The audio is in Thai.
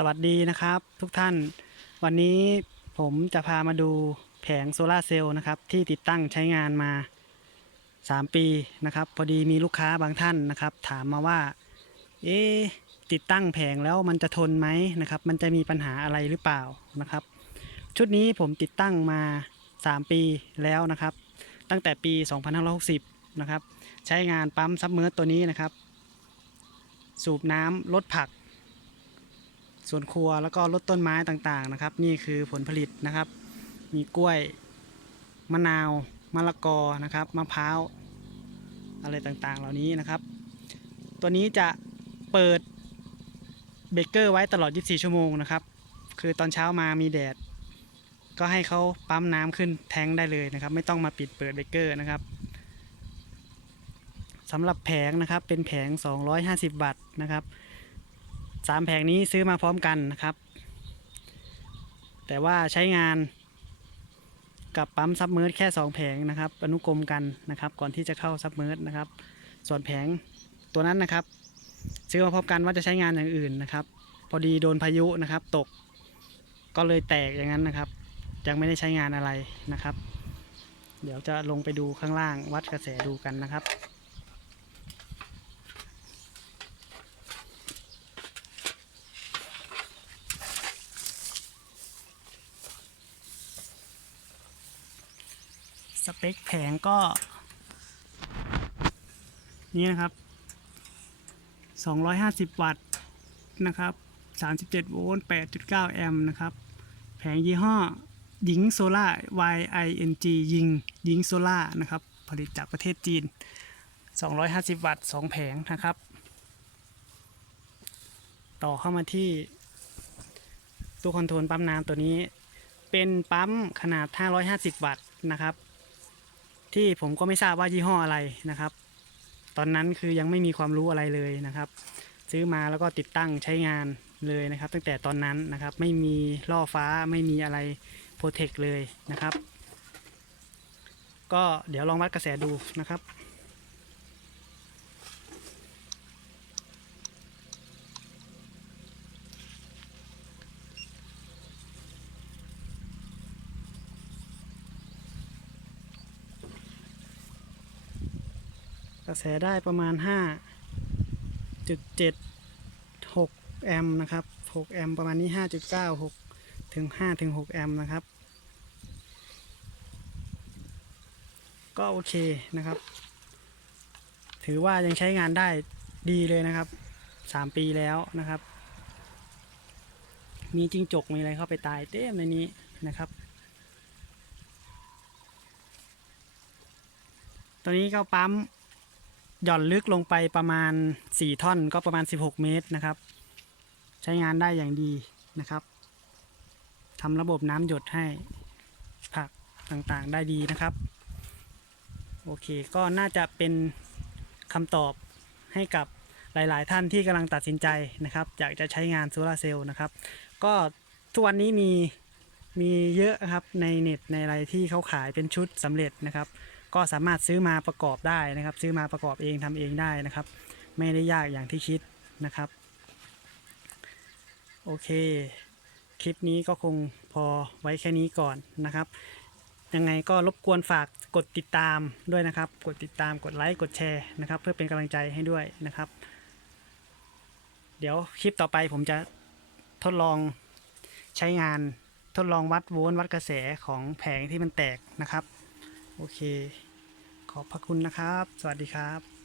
สวัสดีนะครับทุกท่าน วันนี้ผมจะพามาดูแผงโซลาเซลล์นะครับ ที่ติดตั้งใช้งานมา 3 ปีนะครับ พอดีมีลูกค้าบางท่านนะครับ ถามมาว่า เอ๊ติดตั้งแผงแล้วมันจะทนไหมนะครับ มันจะมีปัญหาอะไรหรือเปล่านะครับ ชุดนี้ผมติดตั้งมา 3 ปีแล้วนะครับ ตั้งแต่ปี 2560 นะครับ ใช้งานปั๊มซับเมอร์ตัวนี้นะครับ สูบน้ำลดผัก สวนครัวแล้วก็ลดต้นไม้ต่างๆนะครับ นี่คือผลผลิตนะครับ มีกล้วยมะนาวมะละกอนะครับมะพร้าวอะไรต่างๆ เหล่านี้นะครับ ตัวนี้จะเปิดเบรกเกอร์ไว้ตลอด 24 ชั่วโมงนะครับ คือตอนเช้ามามีแดด ก็ให้เขาปั๊มน้ำขึ้นแทงได้เลยนะครับ ไม่ต้องมาปิดเปิดเบรกเกอร์นะครับสำหรับแผงนะครับเป็นแผง 250 วัตต์นะครับ สามแผงนี้ซื้อมาพร้อมกันนะครับ แต่ว่าใช้งานกับปั๊มซับเมอร์แค่ 2 แผงนะครับ อนุกรมกันนะครับ ก่อนที่จะเข้าซับเมอร์นะครับ ส่วนแผงตัวนั้นนะครับ ซื้อมาพร้อมกันว่าจะใช้งานอย่างอื่นนะครับ พอดีโดนพายุนะครับ ตกก็เลยแตกอย่างนั้นนะครับ ยังไม่ได้ใช้งานอะไรนะครับ เดี๋ยวจะลงไปดูข้างล่างวัดกระแสดูกันนะครับ สเปคแผงก็ นี่นะครับ 250 วัตต์นะครับ 37 โวลต์ 8.9 แอมป์นะครับ แผงยี่ห้อยิงโซล่า YING ยิงยิงโซล่านะครับ ผลิตจากประเทศจีน 250 วัตต์ 2 แผงนะครับ ต่อเข้ามาที่ตู้คอนโทรลปั๊มน้ำตัวนี้ เป็นปั๊มขนาด 550 วัตต์นะครับ ที่ผมก็ไม่ทราบว่ายี่ห้ออะไรนะครับ ตอนนั้นคือยังไม่มีความรู้อะไรเลยนะครับ ซื้อมาแล้วก็ติดตั้งใช้งานเลยนะครับ ตั้งแต่ตอนนั้นนะครับ ไม่มีล่อฟ้าไม่มีอะไรโปรเทคเลยนะครับ ก็เดี๋ยวลองวัดกระแสดูนะครับ กระแสได้ประมาณ 5.76 แอมป์นะครับ 6 แอมป์ประมาณนี้ 5.96 ถึง 5 ถึง 6 แอมป์นะครับ ก็โอเคนะครับ ถือว่ายังใช้งานได้ดีเลยนะครับ 3 ปีแล้วนะครับ มีจิ้งจกมีอะไรเข้าไปตายเต็มในนี้นะครับตอนนี้ก็ปั๊ม หย่อนลึกลงไปประมาณ 4 ท่อนก็ประมาณ 16 เมตรนะครับ ใช้งานได้อย่างดีนะครับทำระบบน้ำหยดให้ผักต่างๆได้ดีนะครับ โอเคก็น่าจะเป็นคำตอบให้กับหลายๆ ท่านที่กำลังตัดสินใจนะครับ อยากจะใช้งานโซลาร์เซลล์นะครับ ก็ทุกวันนี้มีมีเยอะครับในเน็ตในอะไรที่เขาขายเป็นชุดสำเร็จนะครับ ก็สามารถซื้อมาประกอบได้นะครับ ซื้อมาประกอบเองทำเองได้นะครับ ไม่ได้ยากอย่างที่คิดนะครับ โอเค คลิปนี้ก็คงพอไว้แค่นี้ก่อนนะครับ ยังไงก็รบกวนฝากกดติดตามด้วยนะครับ กดติดตามกดไลค์กดแชร์นะครับ เพื่อเป็นกำลังใจให้ด้วยนะครับ เดี๋ยวคลิปต่อไปผมจะทดลองใช้งานทดลองวัดโวลต์วัดกระแสของแผงที่มันแตกนะครับ โอเค ขอบพระคุณนะครับ สวัสดีครับ